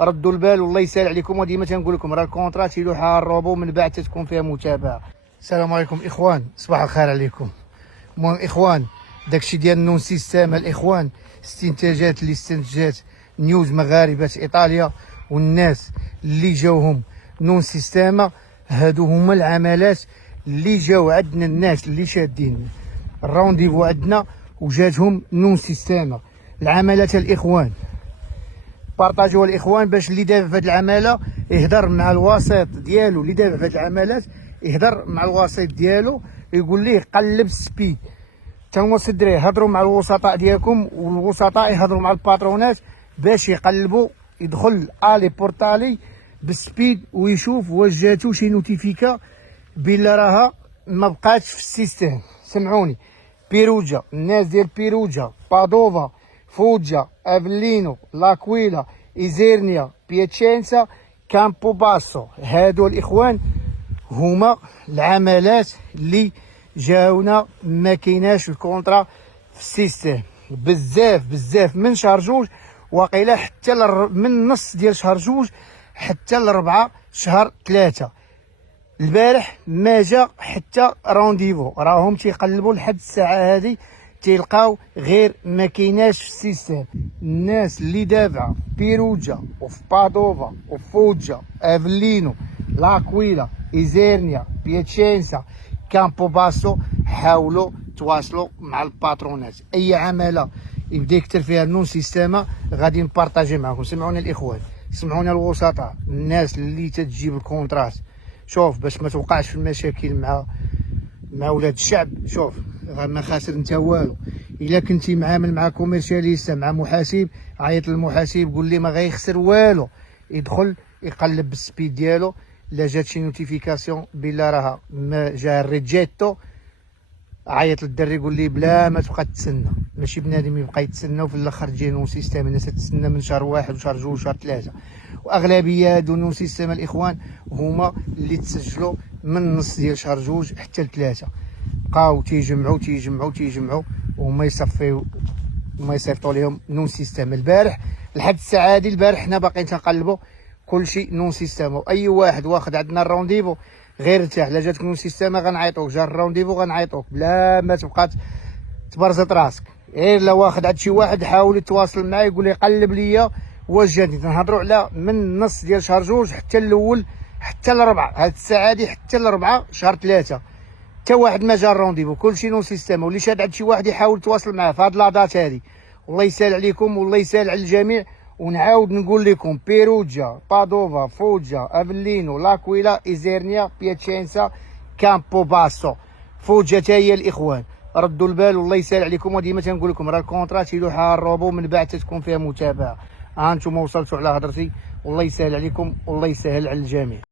ردوا البال والله يسهل عليكم. وديما تنقول لكم راه الكونطرا تيلوحها الروبو من بعد تتكون فيها متابعه. السلام عليكم اخوان، صباح الخير عليكم. المهم اخوان، داكشي ديال نون سيستيم الاخوان، استنتاجات اللي استنتجات نيوز مغاربه ايطاليا والناس اللي جاوهم نون سيستيما، هادو هما العملات اللي جاو عندنا. الناس اللي شادين الرونديفو عندنا وجاتهم نون سيستيما. العملات الاخوان بارطاجوا الاخوان، باش اللي دابا في هذه العماله يهضر مع الوسيط ديالو، اللي دابا في هذه العملات يهضر مع الوسيط ديالو يقول ليه قلب سبيد. تنوصل الدراري هضروا مع الوسطاء ديالكم، والوسطاء يهضروا مع الباترونات باش يقلبوا يدخل الي بورتالي بالسبيد ويشوف واش جاتو شي نوتيفيكا بلا راها ما بقاتش في السيستم. سمعوني، بيروجا، الناس ديال بيروجا، بادوفا، فوجا، افلينو، لاكويلا، ايزيرنيا، بياتشينسا، كامبو باسو، هادو الاخوان هما العملات اللي جاونا ما كايناش الكونطرا في السيستم. بزاف من شهر جوج، وقيله حتى من نص ديال شهر جوج حتى ل4 شهر 3. البارح ما جا حتى رونديفو، راهم تيقلبوا لحد الساعه هذه تيلقاو غير ما كايناش في السيستم. الناس اللي دابا بيروجا وفي بادوفا وفوجا، افلينو، لاكويلا، ايزيرنيا، بياتشينسا، كامبو باسو، حاولوا تواصلوا مع الباترونات. اي عماله يبدا يكثر فيها نون سيستيما غادي نبارطاجي معكم. سمعونا الاخوان، سمعونا الوسطاء، الناس اللي تتجيب الكونترات. شوف باش ما توقعش في المشاكل مع ولاد الشعب، شوف راه ما خاسر انت والو. الا كنتي معامل مع كوميرشاليست مع محاسب، عيط للمحاسب قول لي ما غيخسر والو، يدخل يقلب بالسبيد ديالو. لا جات شي نوتيفيكاسيون بلا راها ما جا الريجيتو، عيط للدري قول لي بلا ما تبقى تسنى. ماشي بنادم يبقى يتسنى وفي الاخر تجي نون سيستيم. الناس تتسنى من شهر 1 وشهر 2 وشهر 3. واغلبيه هادو نون سيستيم الاخوان هما اللي تسجلوا من نص ديال شهر 2 حتى ل3. بقاو تيجمعوا وهما يصيفطوا لهم نون سيستيم. البارح لحد الساعه هادي، البارح حنا باقيين تنقلبوا كلشي نون سيستيم. واي واحد واخد عندنا الرونديفو غير ارتاح. لا جاتك نون سيستيم غنعيطوك، جا الرونديفو غنعيطوك، بلا ما تبقى تبرزط راسك. غير لا واخد عند شي واحد حاول يتواصل معاه يقول لي قلب ليا واش جاتني. تنهضروا على من نص ديال شهر 2 حتى الاول حتى ل4 هاد الساعه هادي، حتى ل4 شهر 3 حتى واحد ما جا الرونديفو. كلشي نون سيستيم. واللي شاد عند شي واحد يحاول يتواصل معاه في هاد لاطات هادي. والله يسهل عليكم والله يسهل على الجميع. ونعاود نقول لكم بيروجا، بادوفا، فوجا، افلينو، لاكويلا، ايزيرنيا، بياتشينسا، كامبو باسو، فوجا تا هي الاخوان. ردوا البال والله يسهل عليكم. وديما تنقول لكم راه الكونطرا تيلوحها الروبو من بعد تتكون فيها متابعه. انتم وصلتوا على هضرتي، والله يسهل عليكم والله يسهل على الجميع.